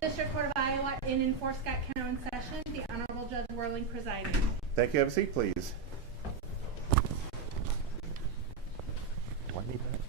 District Court of Iowa in Fort Scott County session. The Honorable Judge Whirling presiding. Thank you. Have a seat, please. Do I need that?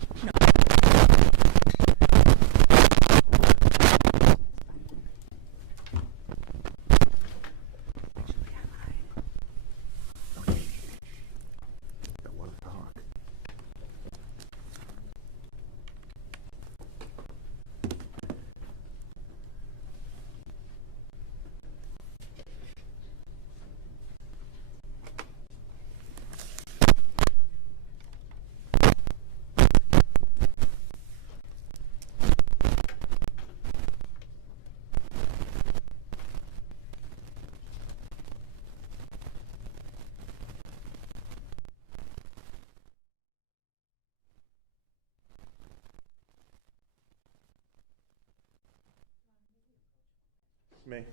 Me.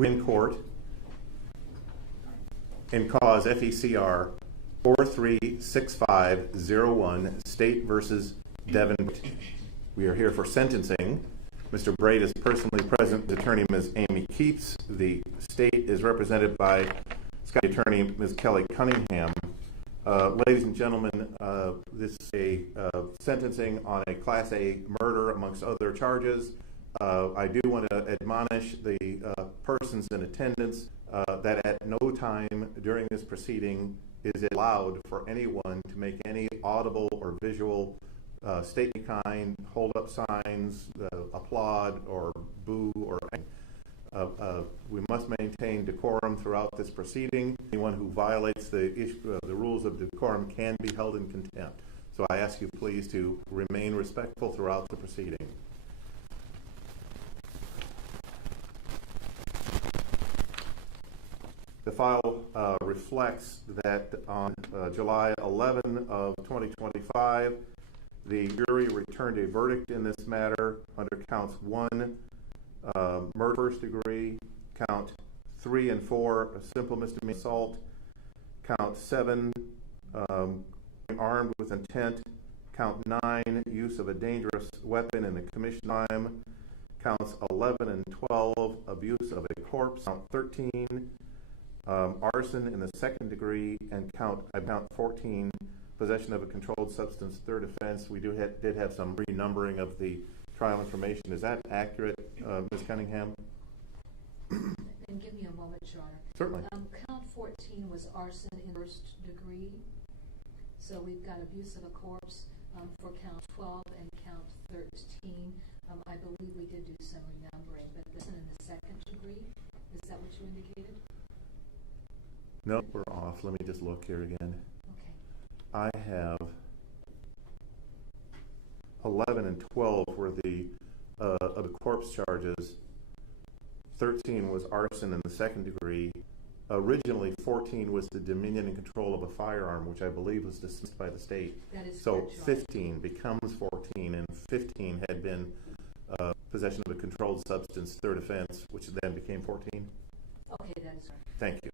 In court in cause FECR 436501 State versus Davenport. We are here for sentencing. Mr. Braet is personally present. The attorney, Ms. Amy Keeps. The state is represented by Scott Attorney, Ms. Kelly Cunningham. Ladies and gentlemen, this is a sentencing on a Class A murder amongst other charges. I do want to admonish the persons in attendance that at no time during this proceeding is it allowed for anyone to make any audible or visual statement kind, hold up signs, applaud or boo or we must maintain decorum throughout this proceeding. Anyone who violates the rules of decorum can be held in contempt. So I ask you please to remain respectful throughout the proceeding. The file reflects that on July 11 of 2025, the jury returned a verdict in this matter under counts 1, murder first degree, count 3 and 4, a simple misdemeanor assault, count 7, armed with intent, count 9, use of a dangerous weapon in the commission crime, counts 11 and 12, abuse of a corpse, count 13, arson in the second degree, and count 14, possession of a controlled substance, third offense. We did have some renumbering of the trial information. Is that accurate, Ms. Cunningham? And give me a moment, Your Honor. Certainly. Count 14 was arson in first degree. So we've got abuse of a corpse for count 12 and count 13. I believe we did do some renumbering, but this in the second degree, is that what you indicated? No, we're off. Let me just look here again. Okay. I have 11 and 12 were the of the corpse charges. 13 was arson in the second degree. Originally, 14 was the dominion and control of a firearm, which I believe was dismissed by the state. That is so correct, 15 becomes 14, and 15 had been possession of a controlled substance, third offense, which then became 14. Okay, that is right. Thank you.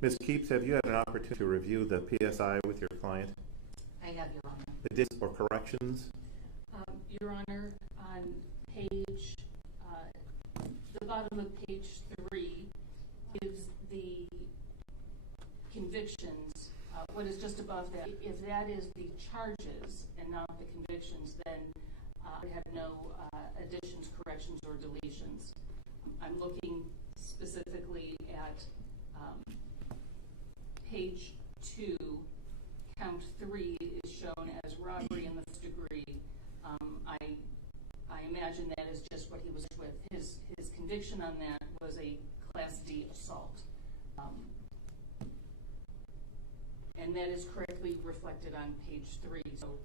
Ms. Keeps, have you had an opportunity to review the PSI with your client? I have, Your Honor. Additions or corrections? Your Honor, on page, the bottom of page 3 gives the convictions. What is just above that, if that is the charges and not the convictions, then I have no additions, corrections, or deletions. I'm looking specifically at page 2, count 3 is shown as robbery in the first degree. I imagine that is just what he was with. His conviction on that was a Class D assault. And that is correctly reflected on page 3. So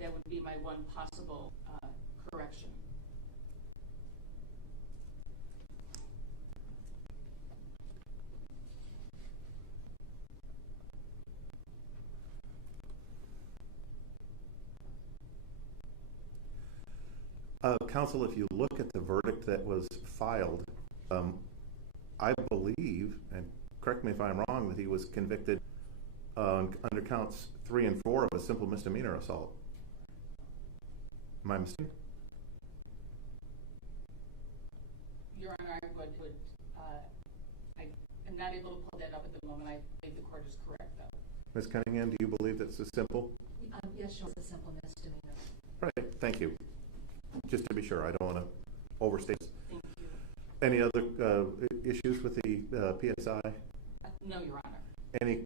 that would be my one possible correction. Counsel, if you look at the verdict that was filed, I believe, and correct me if I'm wrong, that he was convicted under counts 3 and 4 of a simple misdemeanor assault. Am I mistaken? Your Honor, I am not able to pull that up at the moment. I believe the court is correct, though. Ms. Cunningham, do you believe that's a simple? Yes, Your Honor, it's a simple misdemeanor. All right, thank you. Just to be sure, I don't want to overstate. Thank you. Any other issues with the PSI? No, Your Honor. Any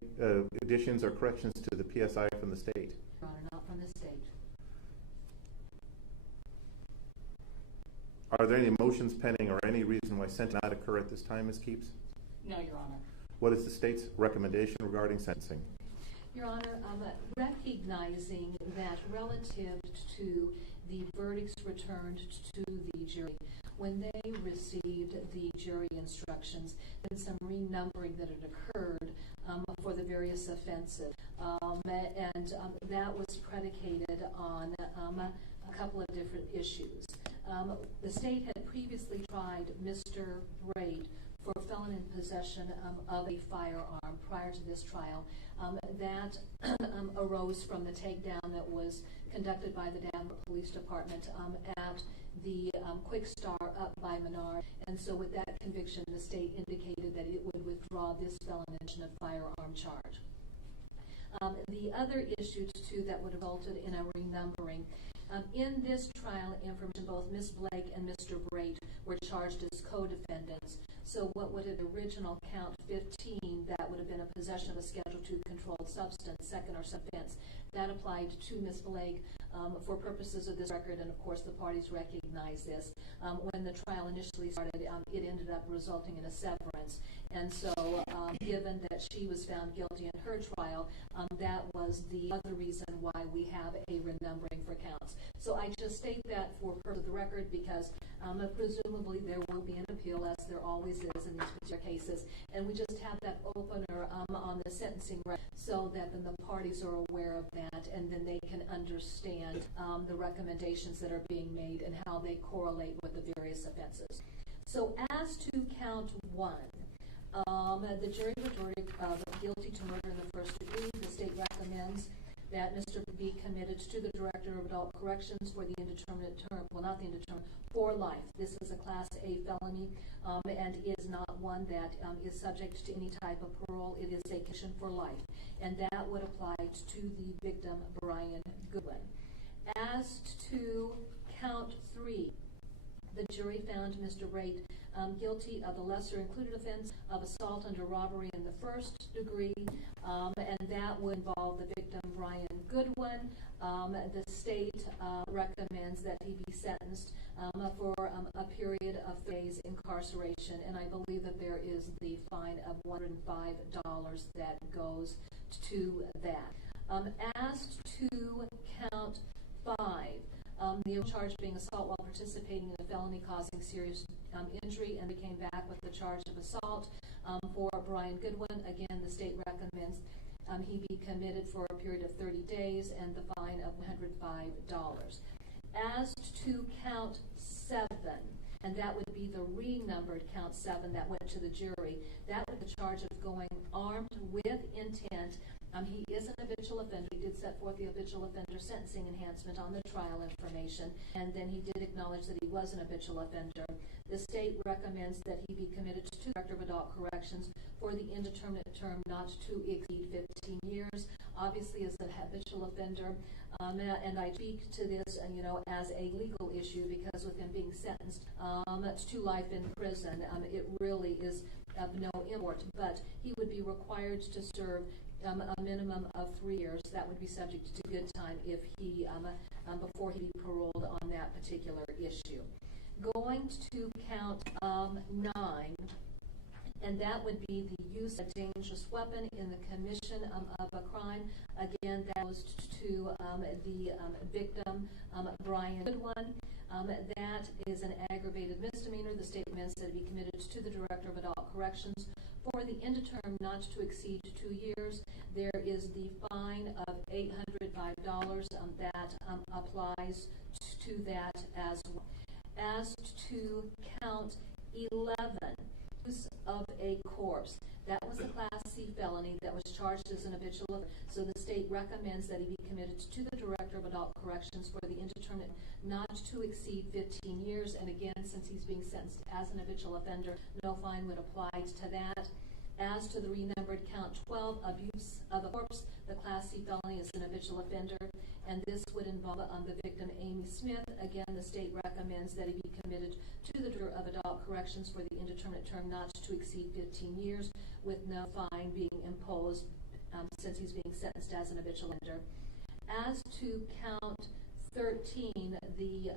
additions or corrections to the PSI from the state? Your Honor, not from the state. Are there any motions pending or any reason why sentencing not occur at this time, Ms. Keeps? No, Your Honor. What is the state's recommendation regarding sentencing? Your Honor, recognizing that relative to the verdicts returned to the jury, when they received the jury instructions, and some renumbering that had occurred for the various offenses, and that was predicated on a couple of different issues. The state had previously tried Mr. Braet for felon in possession of a firearm prior to this trial. That arose from the takedown that was conducted by the Davenport Police Department at the Quick Star up by Menard. And so with that conviction, the state indicated that it would withdraw this felon in possession of firearm charge. The other issue, too, that would have resulted in a renumbering. In this trial information, both Ms. Blake and Mr. Braet were charged as co-defendants. So what would have been original count 15, that would have been a possession of a Schedule II controlled substance, second or offense, that applied to Ms. Blake for purposes of this record, and of course the parties recognize this. When the trial initially started, it ended up resulting in a severance. And so given that she was found guilty in her trial, that was the other reason why we have a renumbering for counts. So I just state that for purpose of the record because presumably there will be an appeal, as there always is in these particular cases, and we just have that opener on the sentencing record so that then the parties are aware of that, and then they can understand the recommendations that are being made and how they correlate with the various offenses. So as to count 1, the jury verdict of guilty to murder in the first degree. The state recommends that Mr. be committed to the Director of Adult Corrections for the indeterminate term, well, not the indeterminate, for life. This is a Class A felony and is not one that is subject to any type of parole. It is a conviction for life, and that would apply to the victim, Brian Goodwin. As to count 3, the jury found Mr. Braet guilty of the lesser included offense of assault under robbery in the first degree, and that would involve the victim, Brian Goodwin. The state recommends that he be sentenced for a period of 3 days incarceration, and I believe that there is the fine of $105 that goes to that. As to count 5, the charge being assault while participating in a felony causing serious injury, and they came back with the charge of assault for Brian Goodwin. Again, the state recommends he be committed for a period of 30 days and the fine of $105. As to count 7, and that would be the renumbered count 7 that went to the jury. That was the charge of going armed with intent. He is an habitual offender. He did set forth the habitual offender sentencing enhancement on the trial information, and then he did acknowledge that he was an habitual offender. The state recommends that he be committed to the Director of Adult Corrections for the indeterminate term not to exceed 15 years. Obviously, as a habitual offender, and I speak to this, as a legal issue, because with him being sentenced to life in prison, it really is of no import. But he would be required to serve a minimum of 3 years. That would be subject to good time if he, before he be paroled on that particular issue. Going to count 9, and that would be the use of a dangerous weapon in the commission of a crime. Again, that goes to the victim, Brian Goodwin. That is an aggravated misdemeanor. The state recommends that it be committed to the Director of Adult Corrections for the indeterminate not to exceed 2 years. There is the fine of $805 that applies to that as well. As to count 11, use of a corpse. That was a Class C felony that was charged as an habitual offender. So the state recommends that he be committed to the Director of Adult Corrections for the indeterminate not to exceed 15 years. And again, since he's being sentenced as an habitual offender, no fine would apply to that. As to the renumbered count 12, abuse of a corpse, the Class C felony is an habitual offender, and this would involve the victim, Amy Smith. Again, the state recommends that he be committed to the Director of Adult Corrections for the indeterminate term not to exceed 15 years, with no fine being imposed since he's being sentenced as an habitual offender. As to count 13, the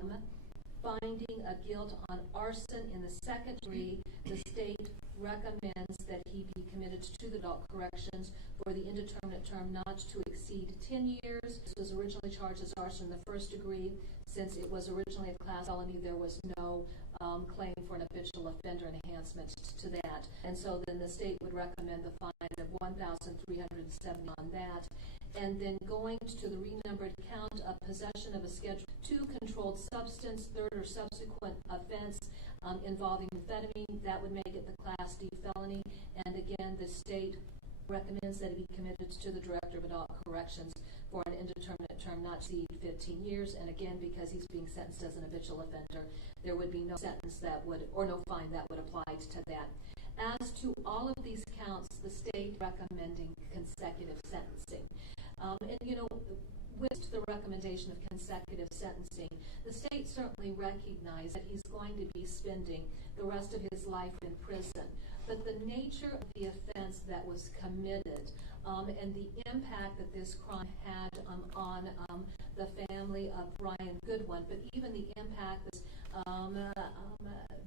finding of guilt on arson in the second degree, the state recommends that he be committed to the adult corrections for the indeterminate term not to exceed 10 years. This was originally charged as arson in the first degree. Since it was originally a class felony, there was no claim for an habitual offender enhancement to that. And so then the state would recommend the fine of $1,370 on that. And then going to the renumbered count of possession of a Schedule II controlled substance, third or subsequent offense involving amphetamine, that would make it the Class D felony. And again, the state recommends that he be committed to the Director of Adult Corrections for an indeterminate term not to exceed 15 years. And again, because he's being sentenced as an habitual offender, there would be no sentence that would, or no fine that would apply to that. As to all of these counts, the state recommending consecutive sentencing. With the recommendation of consecutive sentencing, the state certainly recognized that he's going to be spending the rest of his life in prison. But the nature of the offense that was committed and the impact that this crime had on the family of Brian Goodwin, but even the impact this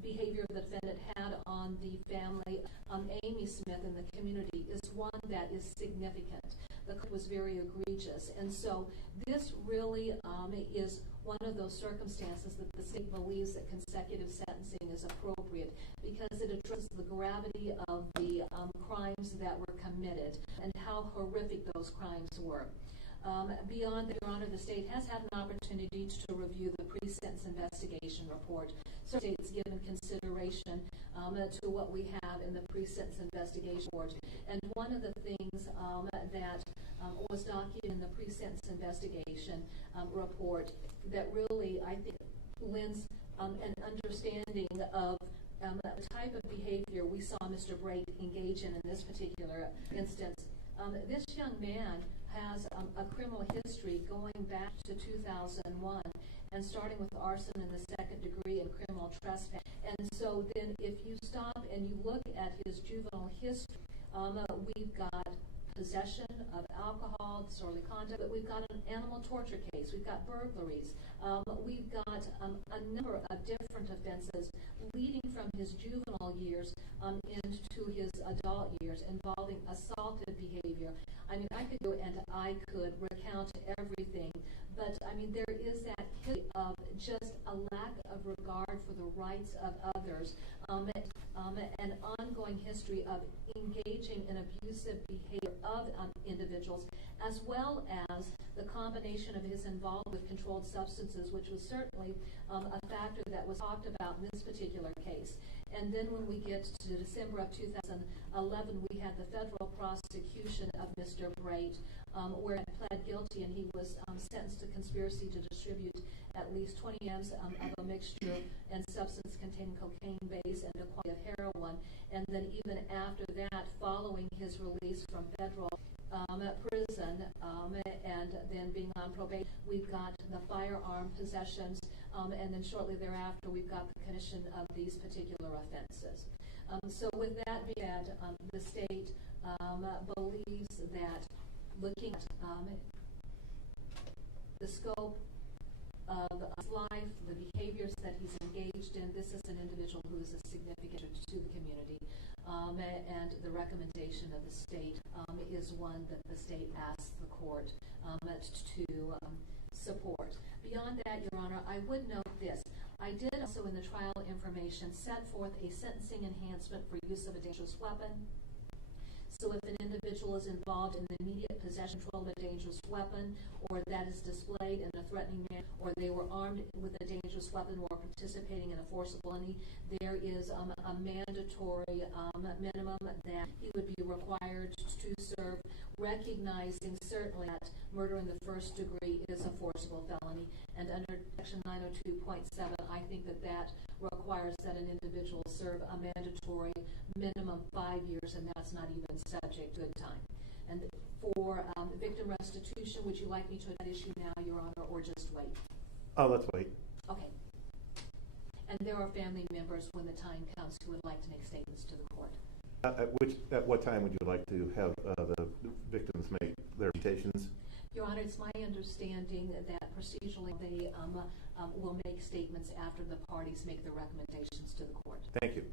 behavior of the defendant had on the family of Amy Smith and the community is one that is significant. The crime was very egregious, and so this really is one of those circumstances that the state believes that consecutive sentencing is appropriate because it addresses the gravity of the crimes that were committed and how horrific those crimes were. Beyond that, Your Honor, the state has had an opportunity to review the pre-sentence investigation report. So the state's given consideration to what we have in the pre-sentence investigation report. And one of the things that was documented in the pre-sentence investigation report that really, I think, lends an understanding of the type of behavior we saw Mr. Braet engage in this particular instance. This young man has a criminal history going back to 2001 and starting with arson in the second degree and criminal trespass. And so then if you stop and you look at his juvenile history, we've got possession of alcohol, disorderly conduct, but we've got an animal torture case, we've got burglaries, we've got a number of different offenses leading from his juvenile years into his adult years involving assaultive behavior. I mean, I could go and I could recount everything, but I mean, there is that history of just a lack of regard for the rights of others, an ongoing history of engaging in abusive behavior of individuals, as well as the combination of his involvement with controlled substances, which was certainly a factor that was talked about in this particular case. And then when we get to December of 2011, we had the federal prosecution of Mr. Braet, where he pled guilty, and he was sentenced to conspiracy to distribute at least 20 grams of a mixture and substance containing cocaine base and a quantity of heroin. And then even after that, following his release from federal prison, and then being on probation, we've got the firearm possessions, and then shortly thereafter, we've got the commission of these particular offenses. So with that being said, the state believes that looking at the scope of his life, the behaviors that he's engaged in, this is an individual who is a significant to the community, and the recommendation of the state is one that the state asks the court to support. Beyond that, Your Honor, I would note this. I did also in the trial information set forth a sentencing enhancement for use of a dangerous weapon. So if an individual is involved in the immediate possession of a dangerous weapon, or that is displayed in a threatening manner, or they were armed with a dangerous weapon or participating in a forcible felony, there is a mandatory minimum that he would be required to serve, recognizing certainly that murder in the first degree is a forcible felony. And under Section 902.7, I think that requires that an individual serve a mandatory minimum 5 years, and that's not even subject to good time. And for victim restitution, would you like me to address that issue now, Your Honor, or just wait? Oh, let's wait. Okay. And there are family members, when the time comes, who would like to make statements to the court. At what time would you like to have the victims make their presentations? Your Honor, it's my understanding that procedurally they will make statements after the parties make their recommendations to the court. Thank you.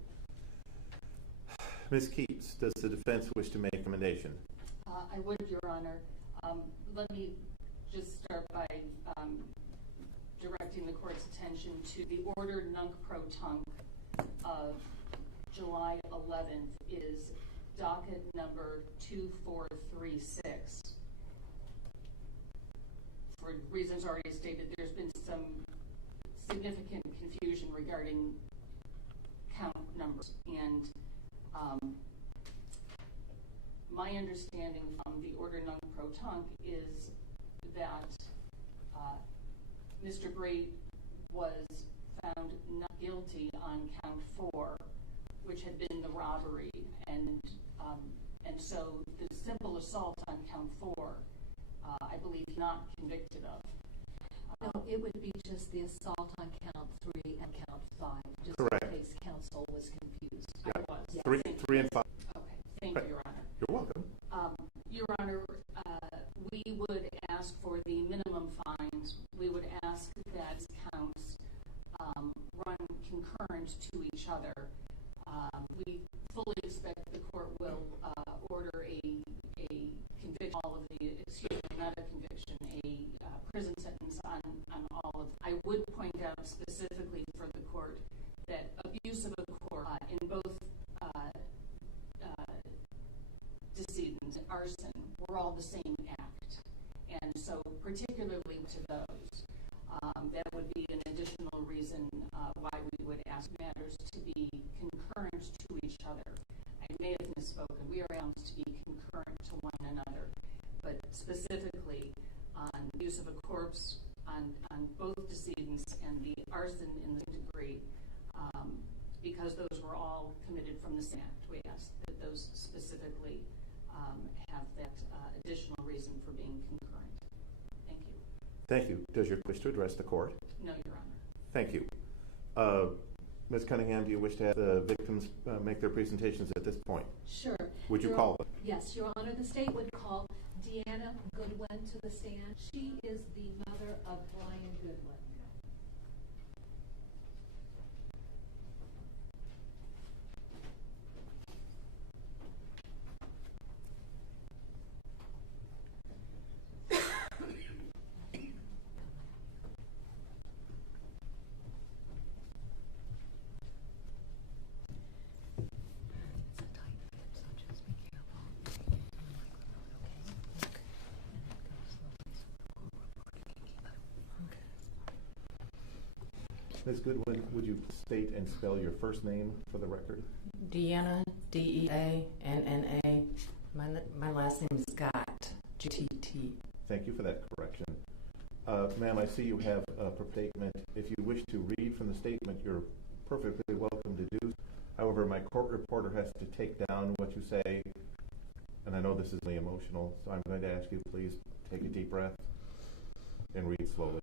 Ms. Keats, does the defense wish to make a recommendation? I would, Your Honor. Let me just start by directing the court's attention to the order nunc pro tunc of July 11th is docket number 2436. For reasons already stated, there's been some significant confusion regarding count numbers, and my understanding from the order nunc pro tunc is that Mr. Braet was found not guilty on count 4, which had been the robbery, and so the simple assault on count 4, I believe, not convicted of. No, it would be just the assault on count 3 and count 5, just Correct. in case counsel was confused. Yeah. I was. Yes. 3 and 5. Okay, thank you, Your Honor. You're welcome. Your Honor, we would ask for the minimum fines. We would ask that counts run concurrent to each other. We fully expect the court will order a conviction, not a conviction, a prison sentence on all of them. I would point out specifically for the court that abuse of a court in both decedents and arson were all the same act. And so particularly to those, that would be an additional reason why we would ask matters to be concurrent to each other. I may have misspoken. We are asked to be concurrent to one another, but specifically on use of a corpse on both decedents and the arson in the same degree, because those were all committed from the same act. We ask that those specifically have that additional reason for being concurrent. Thank you. Thank you. Does your wish to address the court? No, Your Honor. Thank you. Ms. Cunningham, do you wish to have the victims make their presentations at this point? Sure. Would you call them? Yes, Your Honor. The state would call Deanna Goodwin to the stand. She is the mother of Brian Goodwin. Ms. Goodwin, would you state and spell your first name for the record? Deanna, D-E-A-N-N-A. My last name is Gott, G-T-T. Thank you for that correction. Ma'am, I see you have a statement. If you wish to read from the statement, you're perfectly welcome to do. However, my court reporter has to take down what you say, and I know this is really emotional, so I'm going to ask you please take a deep breath and read slowly.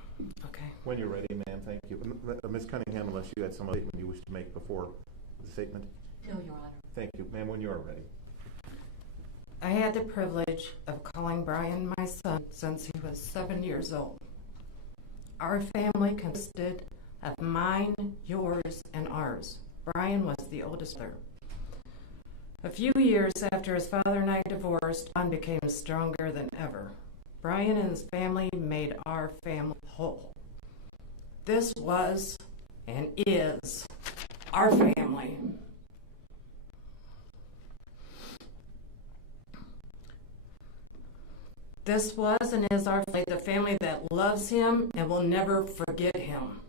Okay. When you're ready, ma'am, thank you. Ms. Cunningham, unless you had some statement you wish to make before the statement? No, Your Honor. Thank you. Ma'am, when you are ready. I had the privilege of calling Brian my son since he was 7 years old. Our family consisted of mine, yours, and ours. Brian was the oldest brother. A few years after his father and I divorced, Brian became stronger than ever. Brian and his family made our family whole. This was and is our family. This was and is our family, the family that loves him and will never forget him.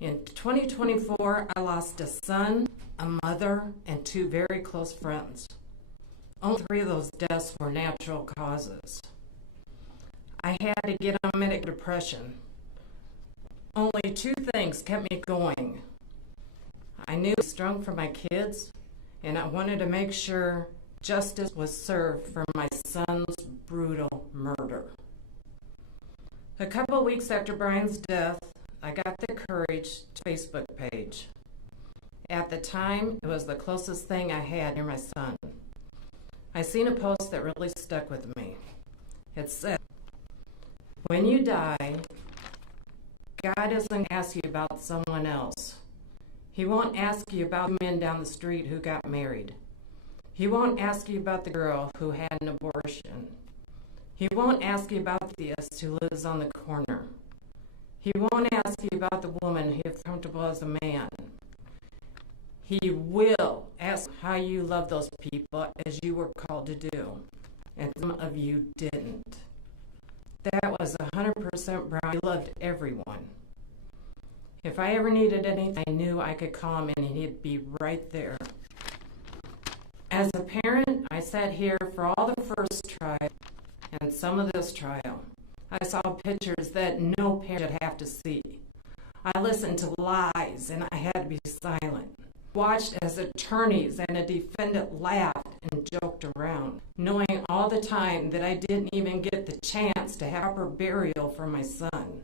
In 2024, I lost a son, a mother, and 2 very close friends. Only 3 of those deaths were natural causes. I had to get on medical depression. Only 2 things kept me going. I knew I was strong for my kids, and I wanted to make sure justice was served for my son's brutal murder. A couple of weeks after Brian's death, I got the courage to Facebook page. At the time, it was the closest thing I had near my son. I seen a post that really stuck with me. It said, "When you die, God doesn't ask you about someone else. He won't ask you about the men down the street who got married. He won't ask you about the girl who had an abortion. He won't ask you about the theist who lives on the corner. He won't ask you about the woman who's comfortable as a man. He will ask how you love those people as you were called to do, and some of you didn't." That was 100% Brian. He loved everyone. If I ever needed anything, I knew I could call him and he'd be right there. As a parent, I sat here for all the first trial and some of this trial. I saw pictures that no parent should have to see. I listened to lies and I had to be silent. Watched as attorneys and a defendant laughed and joked around, knowing all the time that I didn't even get the chance to have proper burial for my son.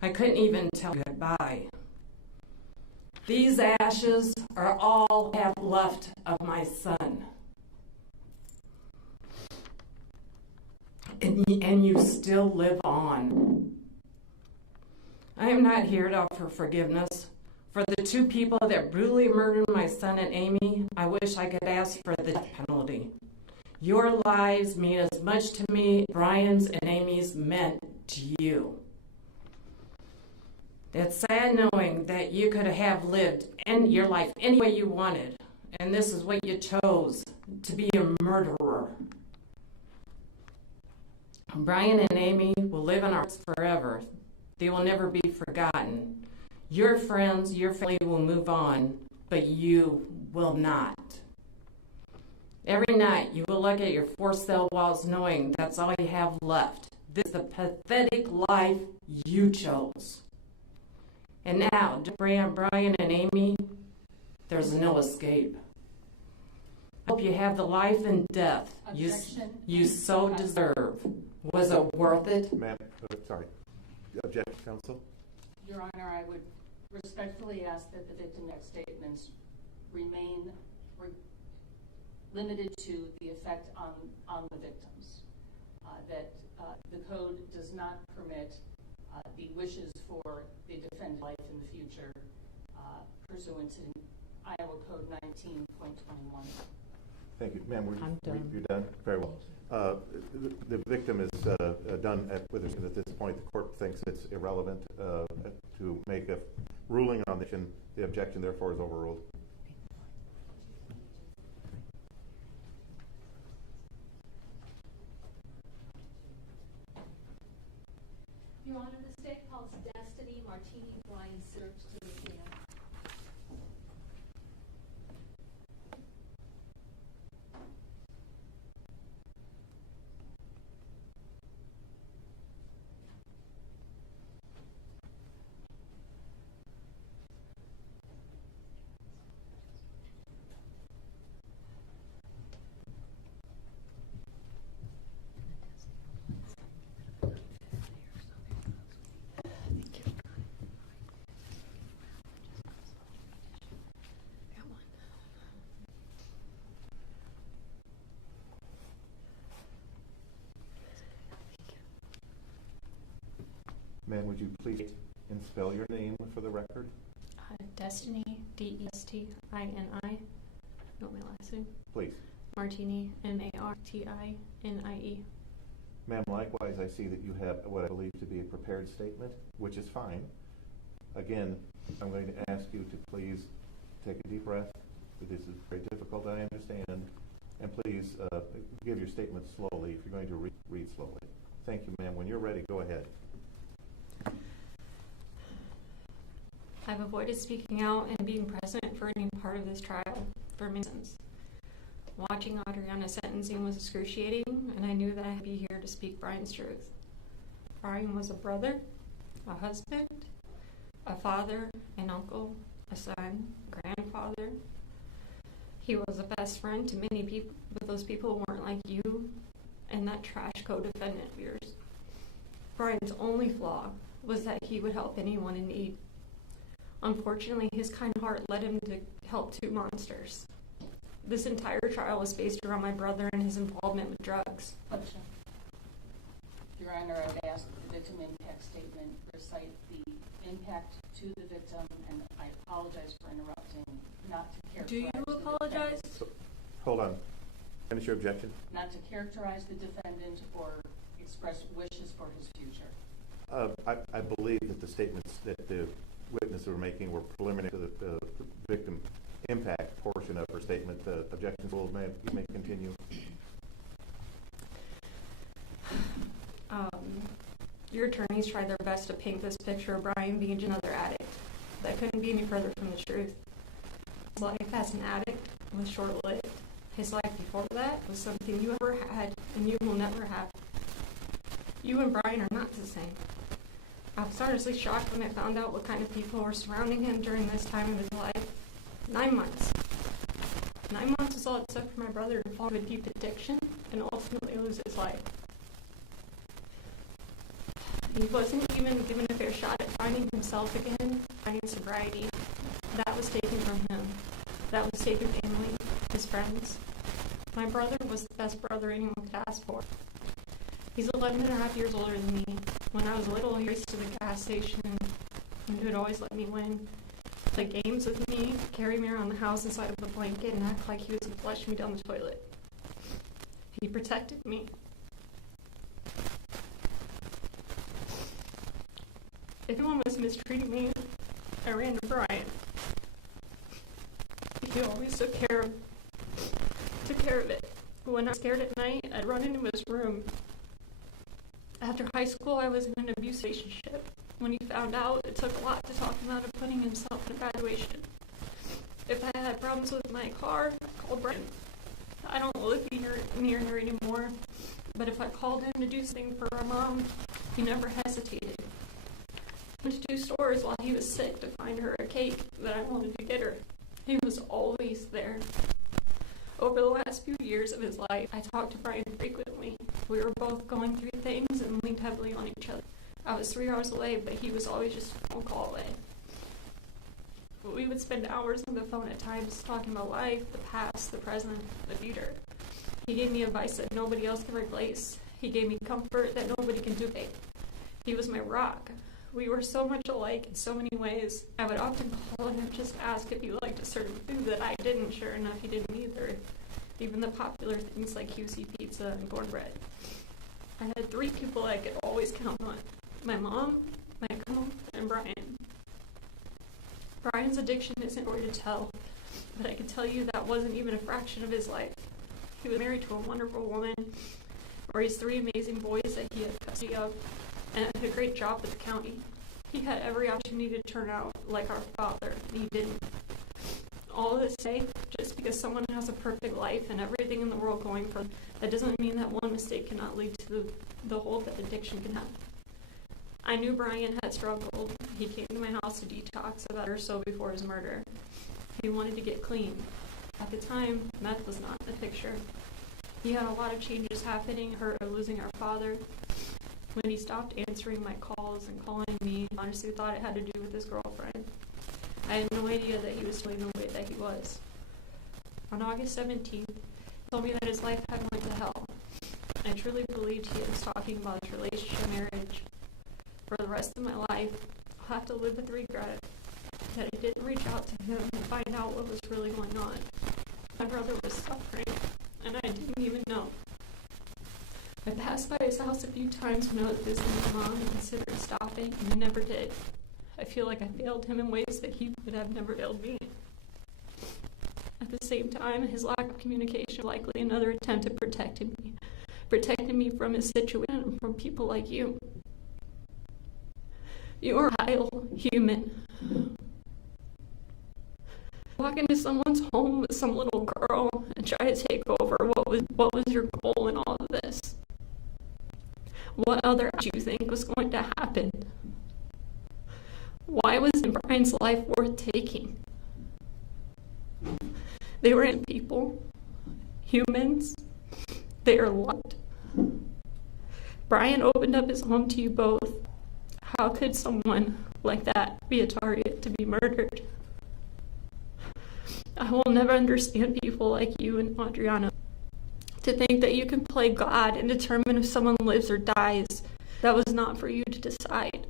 I couldn't even tell him goodbye. These ashes are all I have left of my son. And you still live on. I am not here to offer forgiveness. For the 2 people that brutally murdered my son and Amy, I wish I could ask for the death penalty. Your lives mean as much to me as Brian's and Amy's meant to you. It's sad knowing that you could have lived your life any way you wanted, and this is what you chose, to be a murderer. Brian and Amy will live in our hearts forever. They will never be forgotten. Your friends, your family will move on, but you will not. Every night you will look at your 4-cell walls knowing that's all you have left. This is the pathetic life you chose. And now, to Brian and Amy, there's no escape. I hope you have the life and death you so deserve. Was it worth it? Ma'am, sorry. Objection, counsel? Your Honor, I would respectfully ask that the victim statements remain limited to the effect on the victims. That the code does not permit the wishes for the defendant's life in the future pursuant to Iowa Code 19.21. Thank you. Ma'am, done. you're done? Very well. The victim is done with us at this point. The court thinks it's irrelevant to make a ruling on this, and the objection therefore is overruled. Your Honor, the state calls Destini Martinie Search to the stand. Ma'am, would you please and spell your name for the record? Destini, D-E-S-T-I-N-I. You want my last name? Please. Martinie, M-A-R-T-I-N-I-E. Ma'am, likewise, I see that you have what I believe to be a prepared statement, which is fine. Again, I'm going to ask you to please take a deep breath. This is very difficult, I understand. And please give your statement slowly if you're going to read slowly. Thank you, ma'am. When you're ready, go ahead. I've avoided speaking out and being present for any part of this trial for many reasons. Watching Adriana's sentencing was excruciating, and I knew that I'd be here to speak Brian's truth. Brian was a brother, a husband, a father, an uncle, a son, grandfather. He was a best friend to many people, but those people weren't like you and that trash co-defendant of yours. Brian's only flaw was that he would help anyone in need. Unfortunately, his kind heart led him to help two monsters. This entire trial was based around my brother and his involvement with drugs. Question. Your Honor, I would ask that the victim impact statement recite the impact to the victim, and I apologize for interrupting, not to characterize. Do you apologize? Hold on. Finish your objection. Not to characterize the defendant or express wishes for his future. I believe that the statements that the witnesses were making were preliminary to the victim impact portion of her statement. The objections will, you may continue. Your attorneys tried their best to paint this picture of Brian being another addict. That couldn't be any further from the truth. His life as an addict was short-lived. His life before that was something you ever had and you will never have. You and Brian are not the same. I was honestly shocked when I found out what kind of people were surrounding him during this time of his life. 9 months. 9 months is all it took for my brother to fall into a deep addiction and ultimately lose his life. He wasn't even given a fair shot at finding himself again, finding sobriety. That was taken from him. That was taken family, his friends. My brother was the best brother anyone could ask for. He's 11 and a half years older than me. When I was little, he raced to the gas station and he would always let me win. Play games with me, carry me around the house inside of a blanket, and act like he was to flush me down the toilet. He protected me. If anyone was mistreating me, I ran to Brian. He always took care of it. But when I was scared at night, I'd run into his room. After high school, I was in an abusive relationship. When he found out, it took a lot to talk him out of putting himself in a graduation. If I had problems with my car, I called Brian. I don't live near here anymore, but if I called him to do something for our mom, he never hesitated. I went to 2 stores while he was sick to find her a cake that I wanted to get her. He was always there. Over the last few years of his life, I talked to Brian frequently. We were both going through things and leaned heavily on each other. I was 3 hours away, but he was always just a phone call away. But we would spend hours on the phone at times talking about life, the past, the present, the future. He gave me advice that nobody else can replace. He gave me comfort that nobody can duplicate. He was my rock. We were so much alike in so many ways. I would often call him and just ask if he liked a certain food that I didn't. Sure enough, he didn't either. Even the popular things like QC pizza and cornbread. I had 3 people I could always count on. My mom, my uncle, and Brian. Brian's addiction isn't going to tell, but I can tell you that wasn't even a fraction of his life. He was married to a wonderful woman, raised 3 amazing boys that he had custody of, and had a great job with the county. He had every opportunity to turn out like our Father. He didn't. All this say, just because someone has a perfect life and everything in the world going for them, that doesn't mean that one mistake cannot lead to the hole that addiction can have. I knew Brian had struggled. He came to my house to detox about or so before his murder. He wanted to get clean. At the time, meth was not in the picture. He had a lot of changes happening, her losing our father. When he stopped answering my calls and calling me, I honestly thought it had to do with his girlfriend. I had no idea that he was feeling the way that he was. On August 17th, he told me that his life had went to hell. I truly believed he was talking about his relationship and marriage. For the rest of my life, I'll have to live with regret that I didn't reach out to him and find out what was really going on. My brother was suffering, and I didn't even know. I passed by his house a few times when I was visiting my mom and considered stopping, and I never did. I feel like I failed him in ways that he would have never failed me. At the same time, his lack of communication was likely another attempt at protecting me from his situation and from people like you. You are a vile human. Walk into someone's home with some little girl and try to take over. What was your goal in all of this? What other do you think was going to happen? Why was Brian's life worth taking? They were in people, humans. They are loved. Brian opened up his home to you both. How could someone like that be a target to be murdered? I will never understand people like you and Adriana. To think that you can play God and determine if someone lives or dies, that was not for you to decide.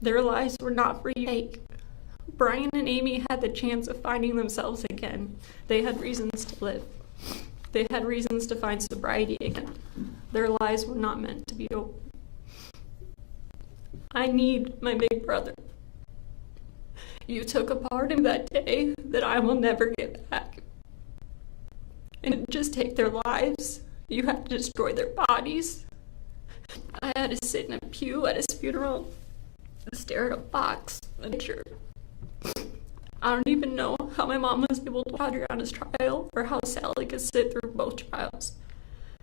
Their lives were not for you to take. Brian and Amy had the chance of finding themselves again. They had reasons to live. They had reasons to find sobriety again. Their lives were not meant to be over. I need my big brother. You took a part in that day that I will never get back. And didn't just take their lives. You had to destroy their bodies. I had to sit in a pew at his funeral and stare at a box, a picture. I don't even know how my mom was able to watch Adriana's trial or how Sally could sit through both trials.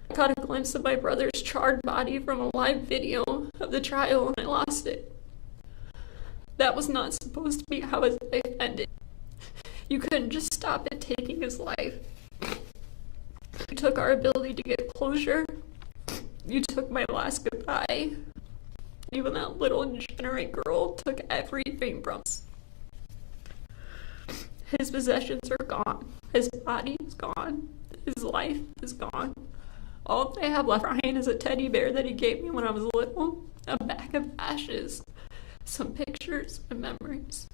I caught a glimpse of my brother's charred body from a live video of the trial and I lost it. That was not supposed to be how his life ended. You couldn't just stop at taking his life. You took our ability to get closure. You took my last goodbye. Even that little degenerate girl took everything from us. His possessions are gone. His body is gone. His life is gone. All I have left, Brian, is a teddy bear that he gave me when I was little, a bag of ashes, some pictures and memories.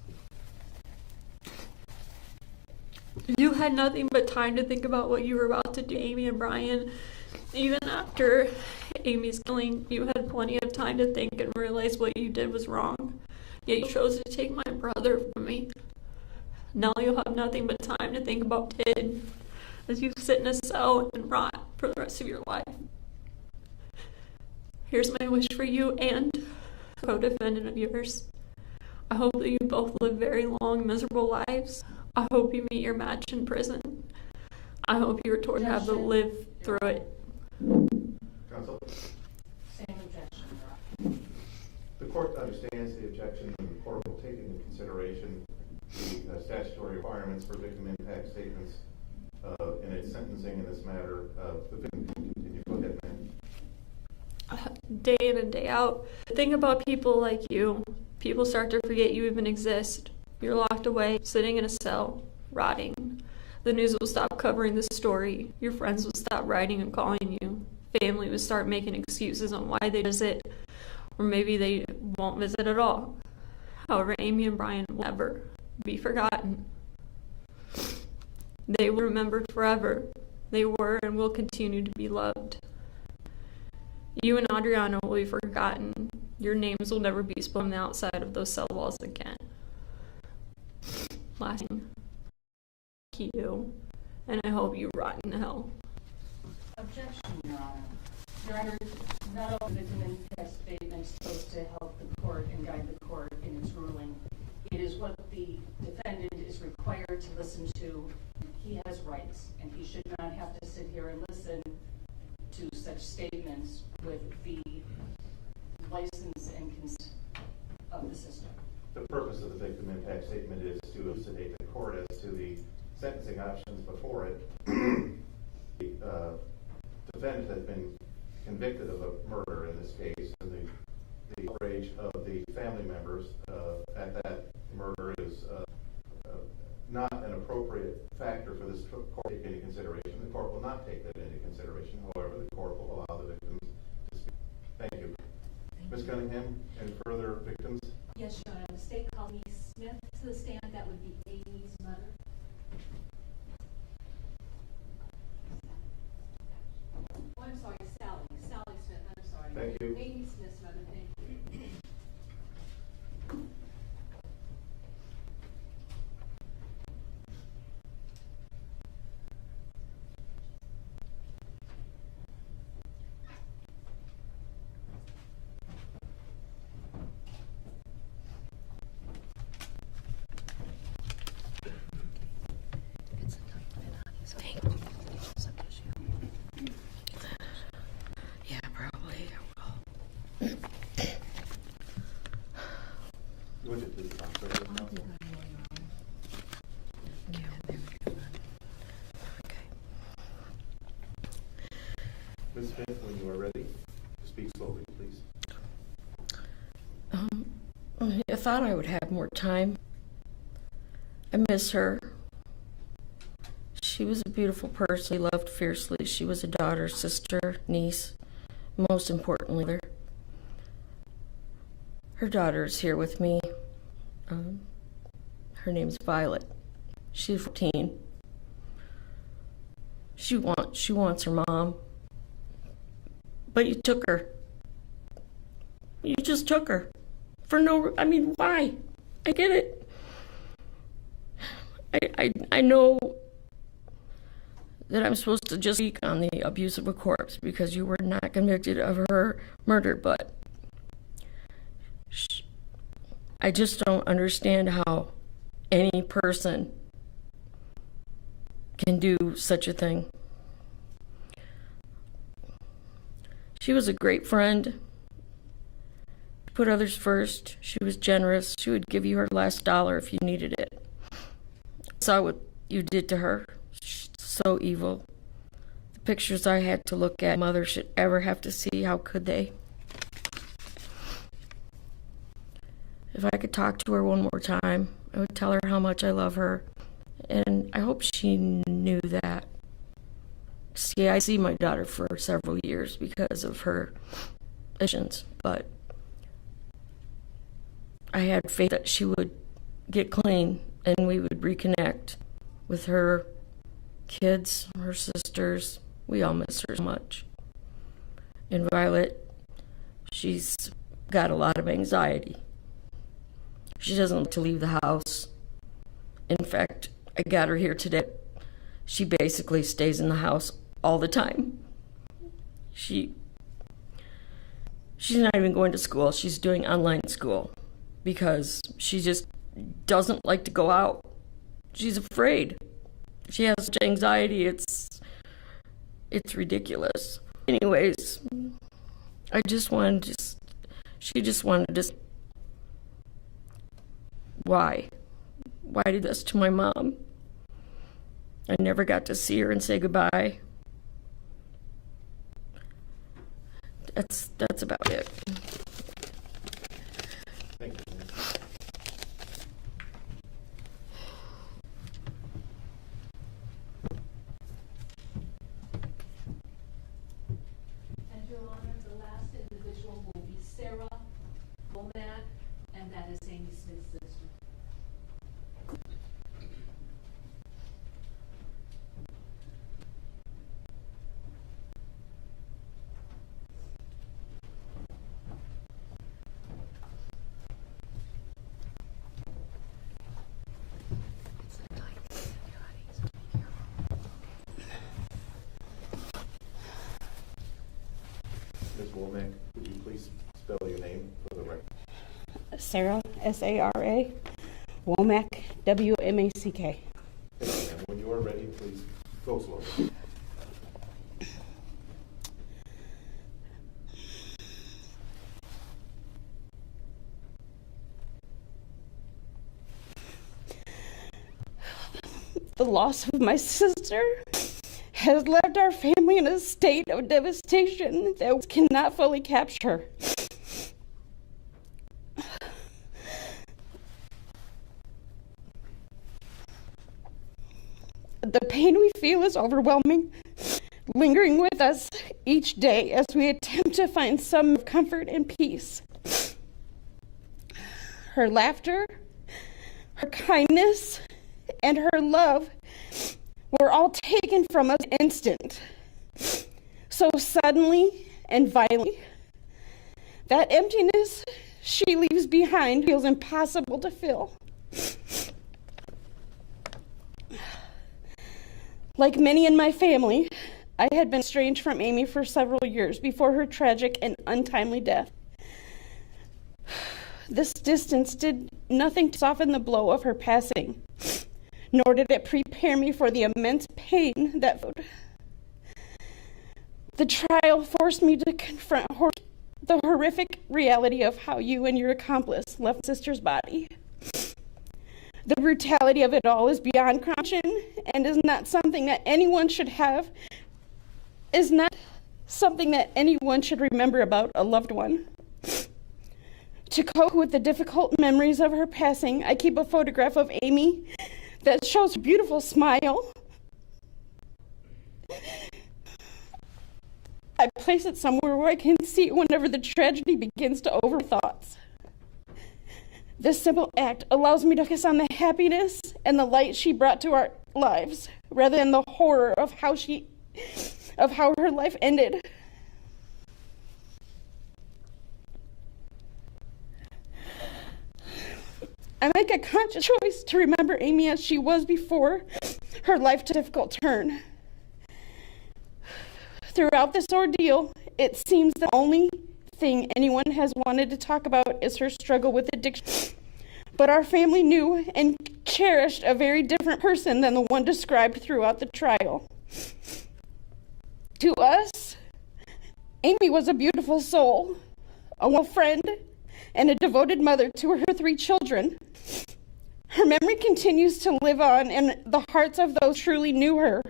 You had nothing but time to think about what you were about to do, Amy and Brian. Even after Amy's killing, you had plenty of time to think and realize what you did was wrong. Yet you chose to take my brother from me. Now you'll have nothing but time to think about what you did as you sit in a cell and rot for the rest of your life. Here's my wish for you and a co-defendant of yours. I hope that you both live very long, miserable lives. I hope you meet your match in prison. I hope you are taught how to live through it. Counsel? Same objection. The court understands the objection and the court will take into consideration the statutory requirements for victim impact statements in its sentencing in this matter. The victim can continue. Go ahead, ma'am. Day in and day out. The thing about people like you, people start to forget you even exist. You're locked away, sitting in a cell, rotting. The news will stop covering the story. Your friends will stop writing and calling you. Family will start making excuses on why they visit, or maybe they won't visit at all. However, Amy and Brian will never be forgotten. They will be remembered forever. They were and will continue to be loved. You and Adriana will be forgotten. Your names will never be spoken outside of those cell walls again. Last thing, thank you, and I hope you rot in hell. Objection, Your Honor. Your Honor, not all victim impact statements supposed to help the court and guide the court in its ruling. It is what the defendant is required to listen to. He has rights, and he should not have to sit here and listen to such statements with the license and consent of the system. The purpose of the victim impact statement is to elucidate the court as to the sentencing options before it. The defendant has been convicted of a murder in this case, and the outrage of the family members at that murder is not an appropriate factor for this court to take into consideration. The court will not take that into consideration. However, the court will allow the victims to speak. Thank you. Ms. Cunningham, any further victims? Yes, Your Honor. The state called me Smith to the stand. That would be Amy's mother. Oh, I'm sorry, Sally. Sally Smith. I'm sorry. Thank you. Amy Smith's mother. Thank you. Yeah, probably. Would you please confer with counsel? Ms. Smith, when you are ready, speak slowly, please. I thought I would have more time. I miss her. She was a beautiful person. We loved fiercely. She was a daughter, sister, niece, most importantly. Her daughter is here with me. Her name's Violet. She's 14. She wants her mom. But you took her. You just took her. Why? I get it. I know that I'm supposed to just speak on the abuse of a corpse because you were not convicted of her murder, but I just don't understand how any person can do such a thing. She was a great friend. Put others first. She was generous. She would give you her last dollar if you needed it. I saw what you did to her. She's so evil. The pictures I had to look at, mother should ever have to see. How could they? If I could talk to her one more time, I would tell her how much I love her. And I hope she knew that. See, I see my daughter for several years because of her actions, but I had faith that she would get clean and we would reconnect with her kids, her sisters. We all miss her so much. And Violet, she's got a lot of anxiety. She doesn't like to leave the house. In fact, I got her here today. She basically stays in the house all the time. She's not even going to school. She's doing online school because she just doesn't like to go out. She's afraid. She has such anxiety. It's ridiculous. Anyways, she just wanted to. Why? Why did this to my mom? I never got to see her and say goodbye. That's about it. Thank you. And Your Honor, the last individual will be Sarah Womack, and that is Amy Smith's sister. Ms. Womack, would you please spell your name for the record? Sarah, S-A-R-A, Womack, W-M-A-C-K. And when you are ready, please go slowly. The loss of my sister has left our family in a state of devastation that we cannot fully capture. The pain we feel is overwhelming, lingering with us each day as we attempt to find some comfort and peace. Her laughter, her kindness, and her love were all taken from us in an instant. So suddenly and violently, that emptiness she leaves behind feels impossible to fill. Like many in my family, I had been estranged from Amy for several years before her tragic and untimely death. This distance did nothing to soften the blow of her passing, nor did it prepare me for the immense pain that followed. The trial forced me to confront the horrific reality of how you and your accomplice left sister's body. The brutality of it all is beyond comprehension and is not something that anyone should remember about a loved one. To cope with the difficult memories of her passing, I keep a photograph of Amy that shows her beautiful smile. I place it somewhere where I can see it whenever the tragedy begins to overwhelm thoughts. This simple act allows me to focus on the happiness and the light she brought to our lives, rather than the horror of how her life ended. I make a conscious choice to remember Amy as she was before her life took a difficult turn. Throughout this ordeal, it seems the only thing anyone has wanted to talk about is her struggle with addiction. But our family knew and cherished a very different person than the one described throughout the trial. To us, Amy was a beautiful soul, a wonderful friend, and a devoted mother to her 3 children. Her memory continues to live on in the hearts of those who truly knew her.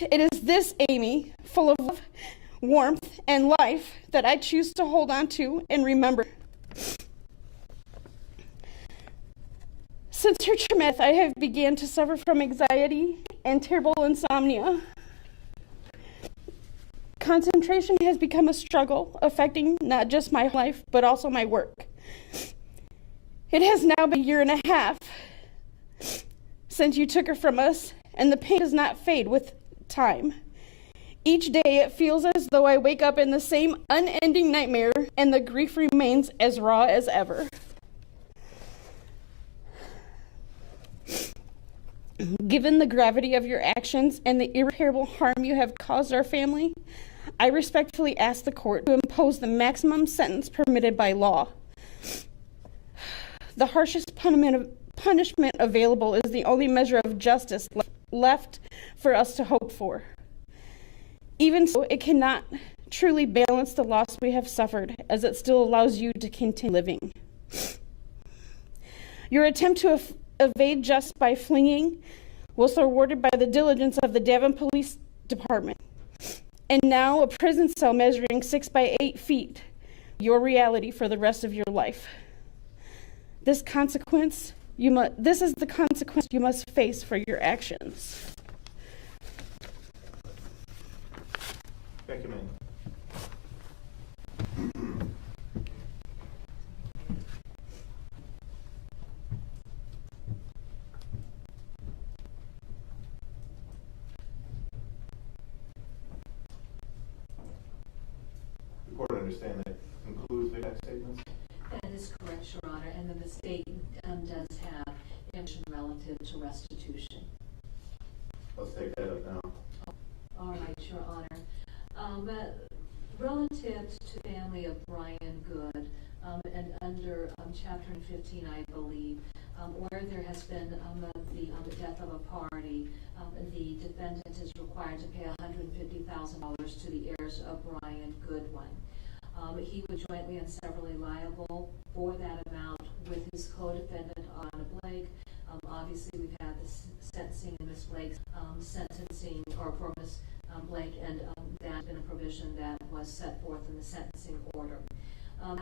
It is this Amy, full of love, warmth, and life, that I choose to hold on to and remember. Since her traumatic death, I have begun to suffer from anxiety and terrible insomnia. Concentration has become a struggle, affecting not just my life, but also my work. It has now been a year and a half since you took her from us, and the pain does not fade with time. Each day it feels as though I wake up in the same unending nightmare, and the grief remains as raw as ever. Given the gravity of your actions and the irreparable harm you have caused our family, I respectfully ask the court to impose the maximum sentence permitted by law. The harshest punishment available is the only measure of justice left for us to hope for. Even so, it cannot truly balance the loss we have suffered, as it still allows you to continue living. Your attempt to evade justice by fleeing was rewarded by the diligence of the Devon Police Department. And now a prison cell measuring 6 by 8 feet, your reality for the rest of your life. This is the consequence you must face for your actions. Thank you, ma'am. The court understand that concludes the statements? That is correct, Your Honor, and then the state does have information relative to restitution. Let's take that up now. All right, Your Honor. Relative to the family of Brian Good, and under Chapter 15, I believe, where there has been the death of a party, the defendant is required to pay $150,000 to the heirs of Brian Goodwin. He was jointly and severally liable for that amount with his co-defendant, Anna Blake. Obviously, we've had the sentencing in Ms. Blake's sentencing, or for Ms. Blake, and that's been a provision that was set forth in the sentencing order.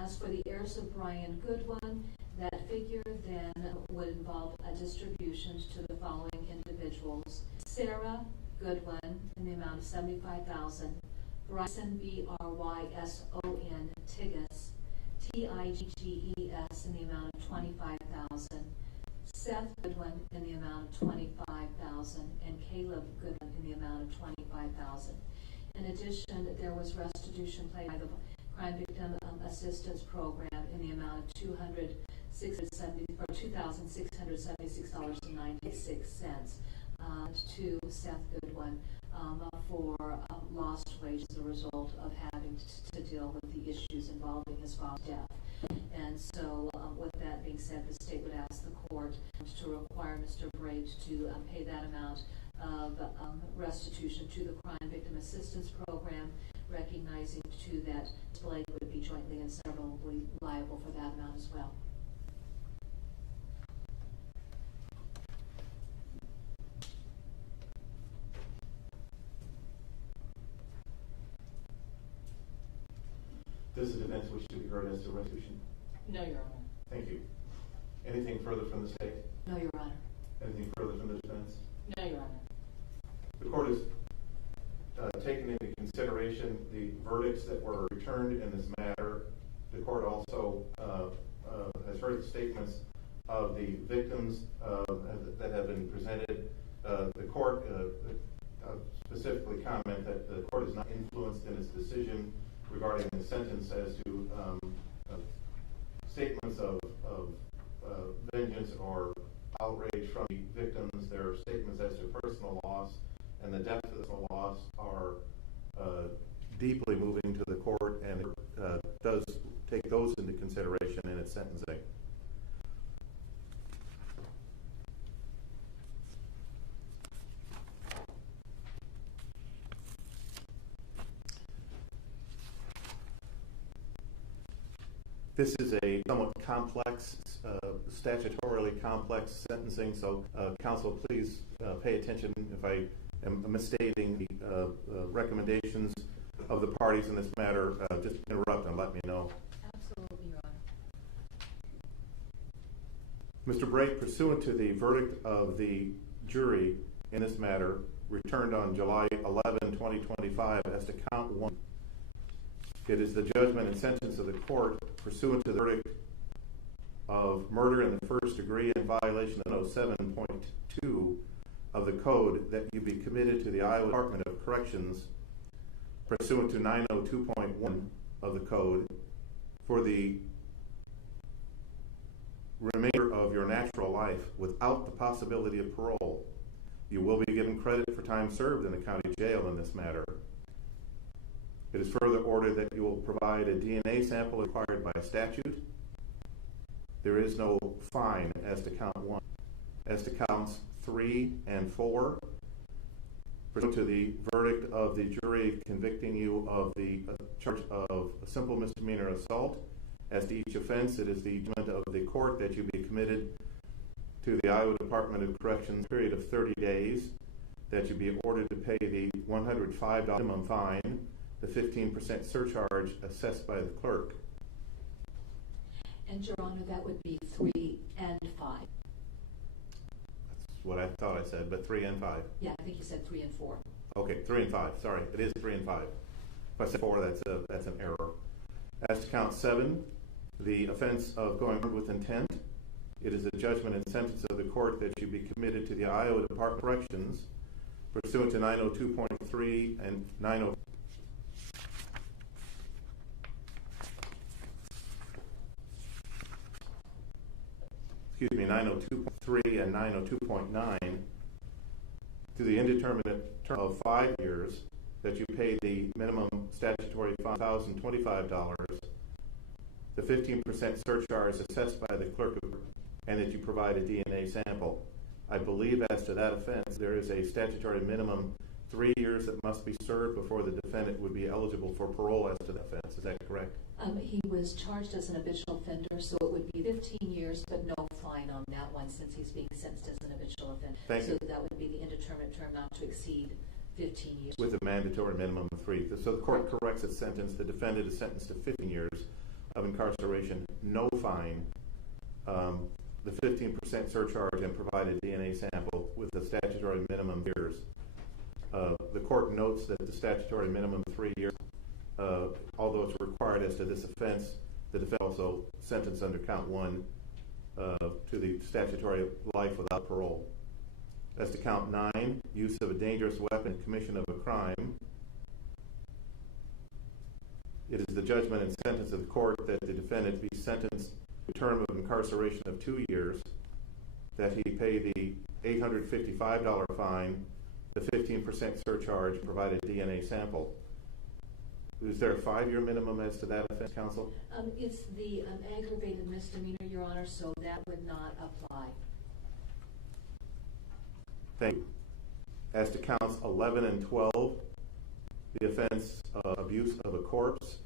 As for the heirs of Brian Goodwin, that figure then would involve distributions to the following individuals: Sarah Goodwin in the amount of $75,000, Bryson Bryson Tigges, Tigges in the amount of $25,000, Seth Goodwin in the amount of $25,000, and Caleb Goodwin in the amount of $25,000. In addition, there was restitution paid by the Crime Victim Assistance Program in the amount of $2,676.96 to Seth Goodwin for lost wages as a result of having to deal with the issues involving his father's death. And so, with that being said, the state would ask the court to require Mr. Braet to pay that amount of restitution to the Crime Victim Assistance Program, recognizing too that Blake would be jointly and severally liable for that amount as well. Does the defense wish to be heard as to restitution? No, Your Honor. Thank you. Anything further from the state? No, Your Honor. Anything further from the defense? No, Your Honor. The court has taken into consideration the verdicts that were returned in this matter. The court also has heard the statements of the victims that have been presented. The court specifically comment that the court is not influenced in its decision regarding the sentence as to statements of vengeance or outrage from the victims. Their statements as to personal loss and the depth of personal loss are deeply moving to the court, and it does take those into consideration in its sentencing. This is a somewhat complex, statutorily complex sentencing, so counsel, please pay attention if I am misstating the recommendations of the parties in this matter. Just interrupt and let me know. Absolutely, Your Honor. Mr. Braet, pursuant to the verdict of the jury in this matter, returned on July 11, 2025 as to count 1. It is the judgment and sentence of the court pursuant to the verdict of murder in the first degree in violation of 7.2 of the code that you be committed to the Iowa Department of Corrections pursuant to 902.1 of the code for the remainder of your natural life without the possibility of parole. You will be given credit for time served in the county jail in this matter. It is further ordered that you will provide a DNA sample required by statute. There is no fine as to count 1. As to counts 3 and 4, pursuant to the verdict of the jury convicting you of the charge of a simple misdemeanor assault, as to each offense, it is the judgment of the court that you be committed to the Iowa Department of Corrections for a period of 30 days, that you be ordered to pay the $105 minimum fine, the 15% surcharge assessed by the clerk. And Your Honor, that would be 3 and 5. That's what I thought I said, but 3 and 5. Yeah, I think you said 3 and 4. Okay, 3 and 5. Sorry, it is 3 and 5. If I said 4, that's an error. As to count 7, the offense of going with intent, it is a judgment and sentence of the court that you be committed to the Iowa Department of Corrections pursuant to 902.3 and 902. Excuse me, 902.3 and 902.9 to the indeterminate term of 5 years, that you pay the minimum statutory fine $1,025, the 15% surcharge assessed by the clerk of, and that you provide a DNA sample. I believe as to that offense, there is a statutory minimum 3 years that must be served before the defendant would be eligible for parole as to that offense. Is that correct? He was charged as an habitual offender, so it would be 15 years, but no fine on that one since he's being sentenced as an habitual offender. Thank you. So that would be the indeterminate term not to exceed 15 years. With a mandatory minimum of 3. So the court corrects its sentence. The defendant is sentenced to 15 years of incarceration, no fine, the 15% surcharge, and provide a DNA sample with a statutory minimum of years. The court notes that the statutory minimum 3 years, although it's required as to this offense, the defendant also sentenced under count 1 to the statutory life without parole. As to count 9, use of a dangerous weapon, commission of a crime, it is the judgment and sentence of the court that the defendant be sentenced to a term of incarceration of 2 years, that he pay the $855 fine, the 15% surcharge, provide a DNA sample. Is there a 5-year minimum as to that offense, counsel? It's the aggravated misdemeanor, Your Honor, so that would not apply. Thank you. As to counts 11 and 12, the offense of abuse of a corpse.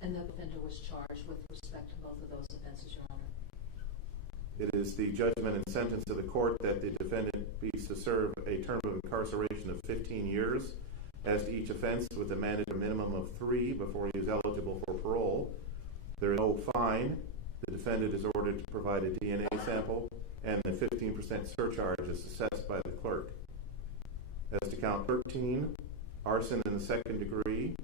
And the offender was charged with respect to both of those offenses, Your Honor. It is the judgment and sentence of the court that the defendant be to serve a term of incarceration of 15 years as to each offense, with a mandatory minimum of 3 before he is eligible for parole. There is no fine. The defendant is ordered to provide a DNA sample, and the 15% surcharge is assessed by the clerk. As to count 13, arson in the second degree,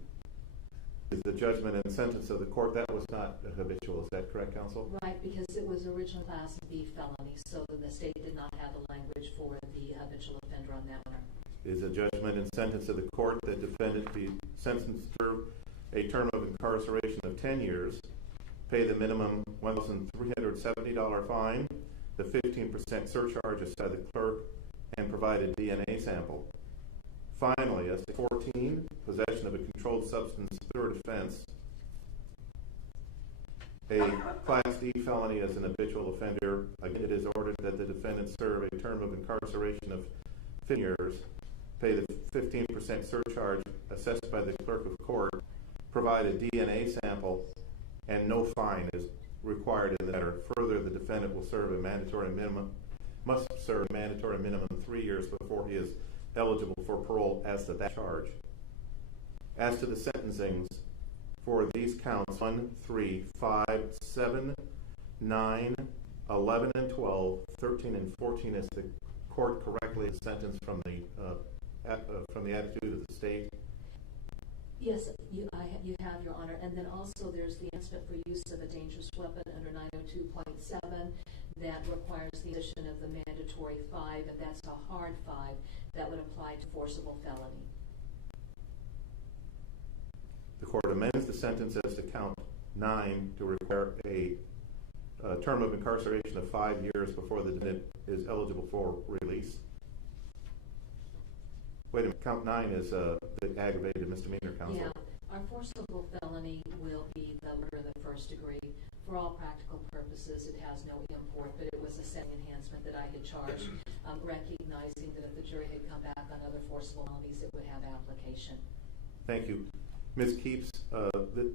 is the judgment and sentence of the court. That was not a habitual. Is that correct, counsel? Right, because it was original Class B felony, so the state did not have the language for the habitual offender on that one. Is a judgment and sentence of the court that defendant be sentenced to a term of incarceration of 10 years, pay the minimum $1,370 fine, the 15% surcharge is by the clerk, and provide a DNA sample. Finally, as to 14, possession of a controlled substance, third offense, a Class D felony as an habitual offender. Again, it is ordered that the defendant serve a term of incarceration of 15 years, pay the 15% surcharge assessed by the clerk of court, provide a DNA sample, and no fine is required in the matter. Further, the defendant will serve a mandatory minimum, must serve a mandatory minimum 3 years before he is eligible for parole as to that charge. As to the sentencings for these counts 1, 3, 5, 7, 9, 11, and 12, 13, and 14, as the court correctly sentenced from the attitude of the state? Yes, you have, Your Honor. And then also there's the enhancement for use of a dangerous weapon under 902.7 that requires the addition of the mandatory 5, and that's a hard 5 that would apply to forcible felony. The court amends the sentence as to count 9 to require a term of incarceration of 5 years before the defendant is eligible for release. Wait a minute, count 9 is the aggravated misdemeanor, counsel. Yeah, our forcible felony will be the murder in the first degree. For all practical purposes, it has no import, but it was a setting enhancement that I had charged, recognizing that if the jury had come back on other forcible felonies, it would have application. Thank you. Ms. Keeps, the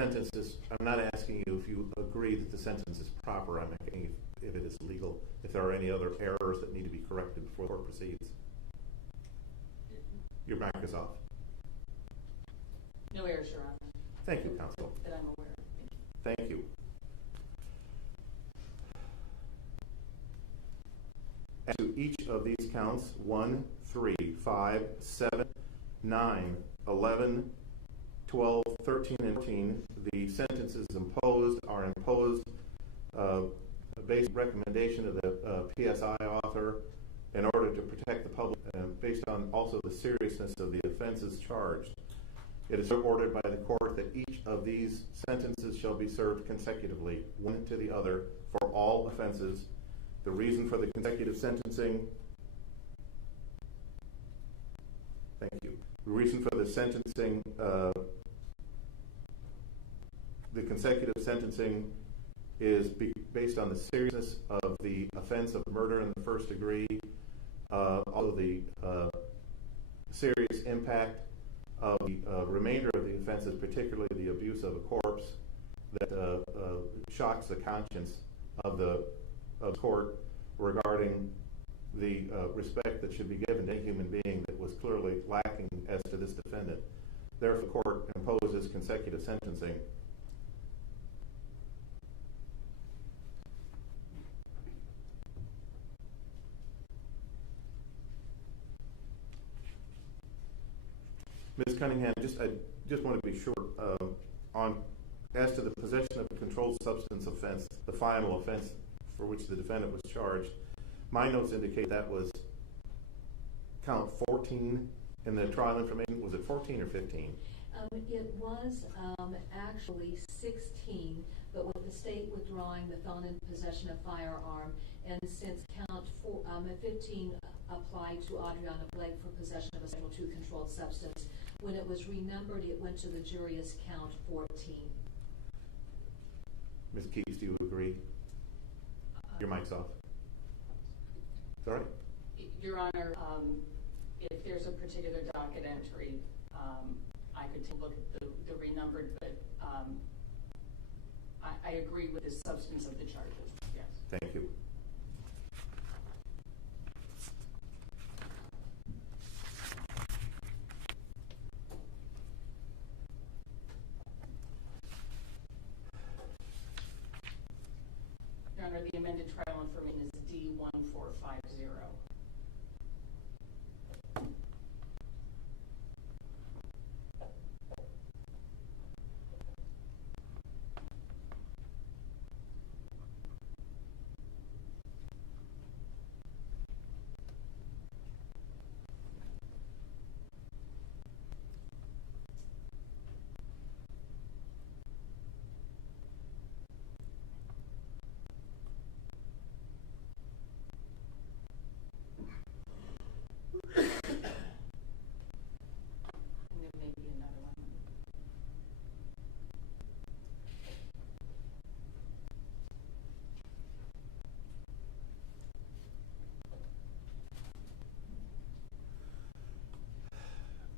sentence is, I'm not asking you if you agree that the sentence is proper. I'm asking if it is legal, if there are any other errors that need to be corrected before the court proceeds. Your mic is off. No errors, Your Honor. Thank you, counsel. That I'm aware of. Thank you. As to each of these counts, 1, 3, 5, 7, 9, 11, 12, 13, and 14, the sentences imposed are imposed based on recommendation of the PSI author in order to protect the public, based on also the seriousness of the offenses charged. It is ordered by the court that each of these sentences shall be served consecutively, one to the other, for all offenses. The reason for the consecutive sentencing, thank you. The reason for the sentencing the consecutive sentencing is based on the seriousness of the offense of murder in the first degree, also the serious impact of the remainder of the offenses, particularly the abuse of a corpse, that shocks the conscience of the court regarding the respect that should be given to a human being that was clearly lacking as to this defendant. Therefore, the court imposes consecutive sentencing. Ms. Cunningham, I just want to be sure as to the possession of a controlled substance offense, the final offense for which the defendant was charged. My notes indicate that was count 14 in the trial information. Was it 14 or 15? It was actually 16, but with the state withdrawing the felon in possession of firearm, and since count 15 applied to Adriana Blake for possession of a Schedule II controlled substance, when it was renumbered, it went to the jury as count 14. Ms. Keeps, do you agree? Your mic's off. Sorry? Your Honor, if there's a particular docket entry, I could take a look at the renumbered, but I agree with the substance of the charges, yes. Thank you. Your Honor, the amended trial information is D1450.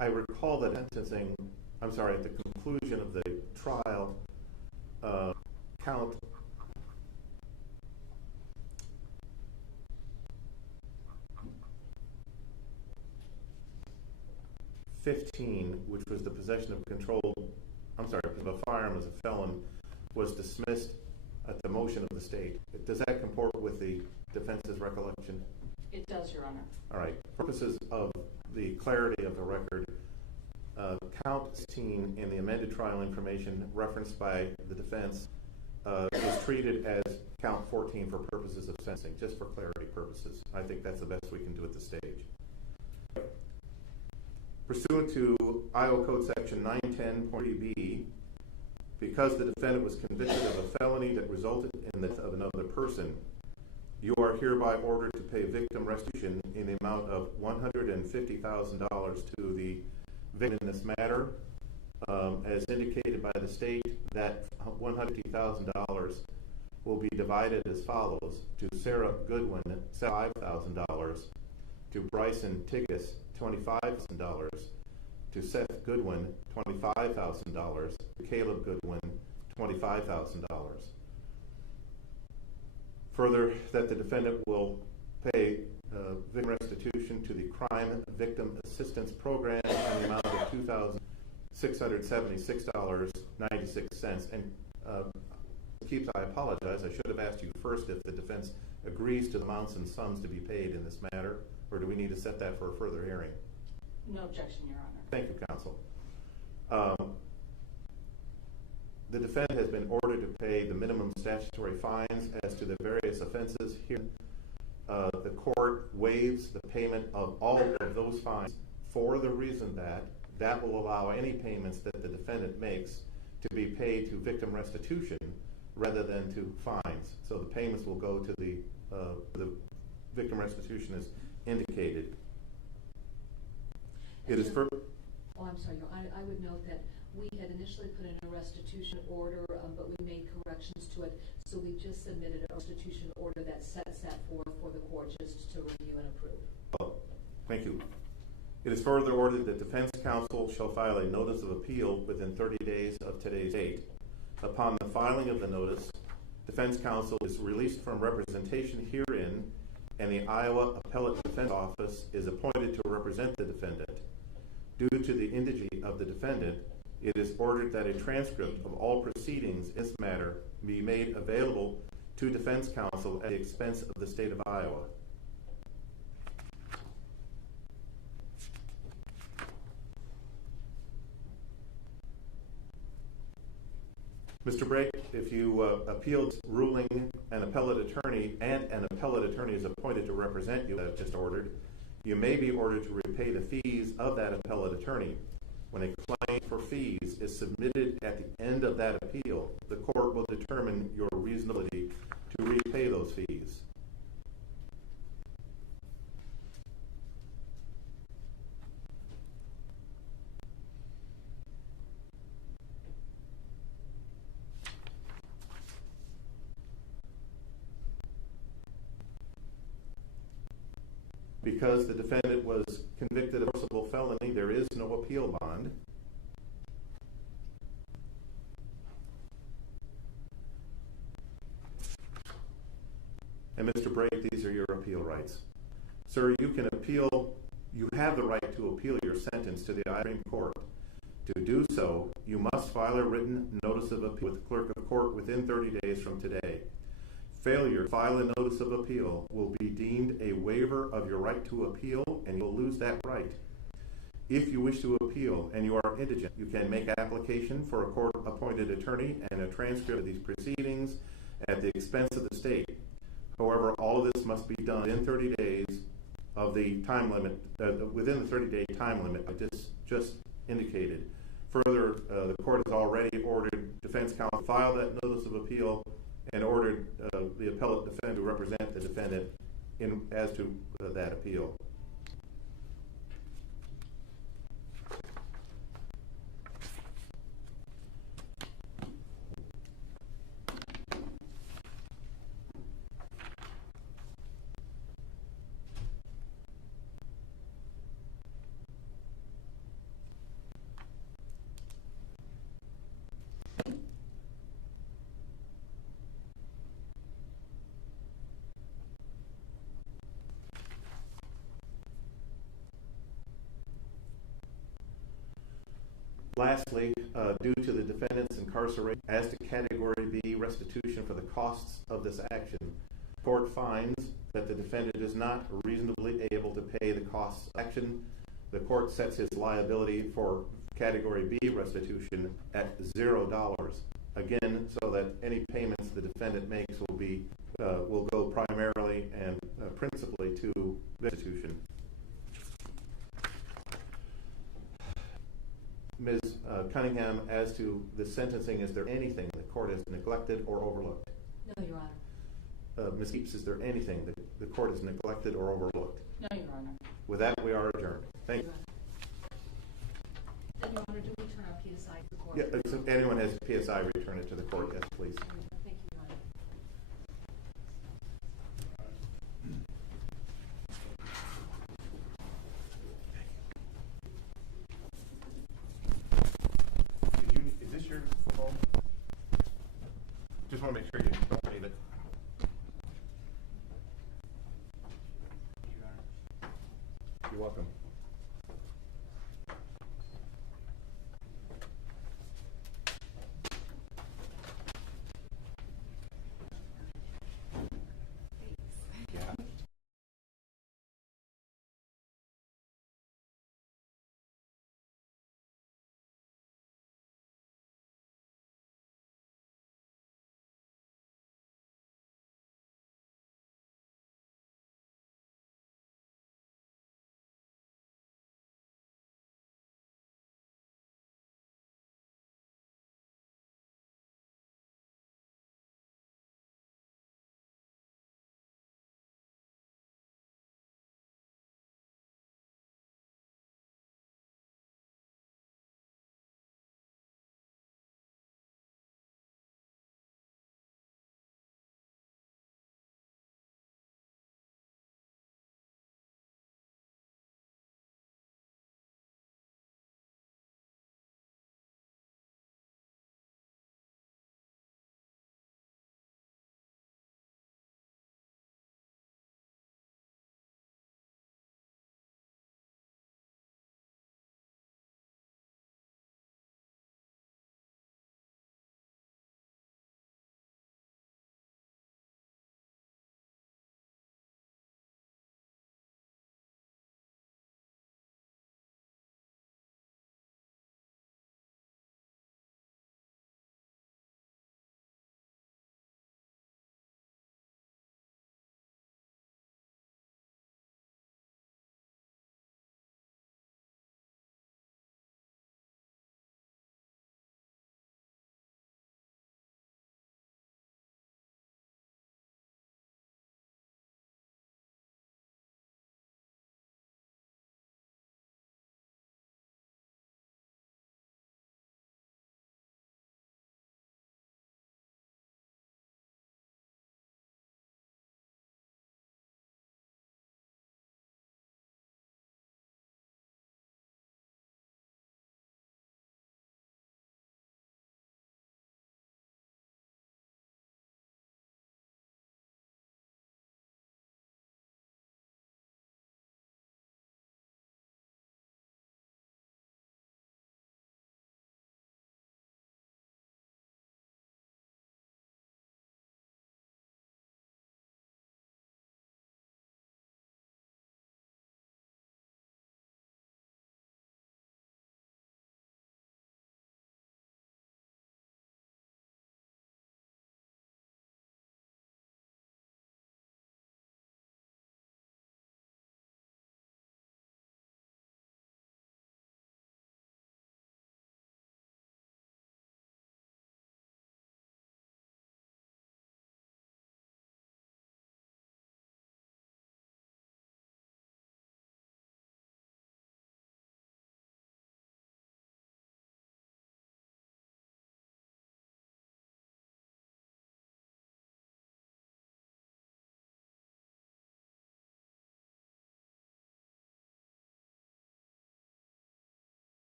I recall that at the conclusion of the trial, count 15, which was the possession of a firearm as a felon, was dismissed at the motion of the state. Does that comport with the defense's recollection? It does, Your Honor. All right. For purposes of the clarity of the record, count 16 in the amended trial information referenced by the defense is treated as count 14 for purposes of sentencing, just for clarity purposes. I think that's the best we can do at this stage. Pursuant to Iowa Code Section 910.3b, because the defendant was convicted of a felony that resulted in the death of another person, you are hereby ordered to pay victim restitution in the amount of $150,000 to the victim in this matter. As indicated by the state, that $150,000 will be divided as follows: to Sarah Goodwin, $5,000; to Bryson Tigas, $25,000; to Seth Goodwin, $25,000; to Caleb Goodwin, $25,000. Further, that the defendant will pay victim restitution to the Crime Victim Assistance Program in the amount of $2,676.96. And Keeps, I apologize. I should have asked you first if the defense agrees to the amounts and sums to be paid in this matter, or do we need to set that for a further hearing? No objection, Your Honor. Thank you, counsel. The defendant has been ordered to pay the minimum statutory fines as to the various offenses here. The court waives the payment of all of those fines for the reason that will allow any payments that the defendant makes to be paid to victim restitution rather than to fines. So the payments will go to the victim restitution as indicated. It is for... Oh, I'm sorry. I would note that We had initially put in a restitution order, but we made corrections to it, so we just submitted a restitution order that sets that forth for the court just to review and approve. Oh, thank you. It is further ordered that defense counsel shall file a notice of appeal within 30 days of today's date. Upon the filing of the notice, defense counsel is released from representation herein, and the Iowa Appellate Defense Office is appointed to represent the defendant. Due to the indigence of the defendant, it is ordered that a transcript of all proceedings in this matter be made available to defense counsel at the expense of the state of Iowa. Mr. Braet, if you appealed ruling an appellate attorney and an appellate attorney is appointed to represent you, as just ordered, you may be ordered to repay the fees of that appellate attorney. When a claim for fees is submitted at the end of that appeal, the court will determine your reasonability to repay those fees. Because the defendant was convicted of forcible felony, there is no appeal bond. And Mr. Braet, these are your appeal rights. Sir, you can appeal, you have the right to appeal your sentence to the Supreme Court. To do so, you must file a written notice of appeal with the clerk of court within 30 days from today. Failure to file a notice of appeal will be deemed a waiver of your right to appeal, and you will lose that right. If you wish to appeal and you are indigent, you can make application for a court-appointed attorney and a transcript of these proceedings at the expense of the state. However, all of this must be done within 30 days of the time limit, within the 30-day time limit I just indicated. Further, the court has already ordered defense counsel to file that notice of appeal and ordered the appellate defendant to represent the defendant as to that appeal. Lastly, due to the defendant's incarceration, as to Category B restitution for the costs of this action, the court finds that the defendant is not reasonably able to pay the costs of action. The court sets his liability for Category B restitution at $0. Again, so that any payments the defendant makes will go primarily and principally to restitution. Ms. Cunningham, as to the sentencing, is there anything the court has neglected or overlooked? No, Your Honor. Ms. Keeps, is there anything that the court has neglected or overlooked? No, Your Honor. With that, we are adjourned. Thank you. Then, Your Honor, do we turn our PSI to the court? Yeah, if anyone has PSI, return it to the court. Yes, please. Thank you, Your Honor. Is this your phone? Just want to make sure you don't need it. You're welcome.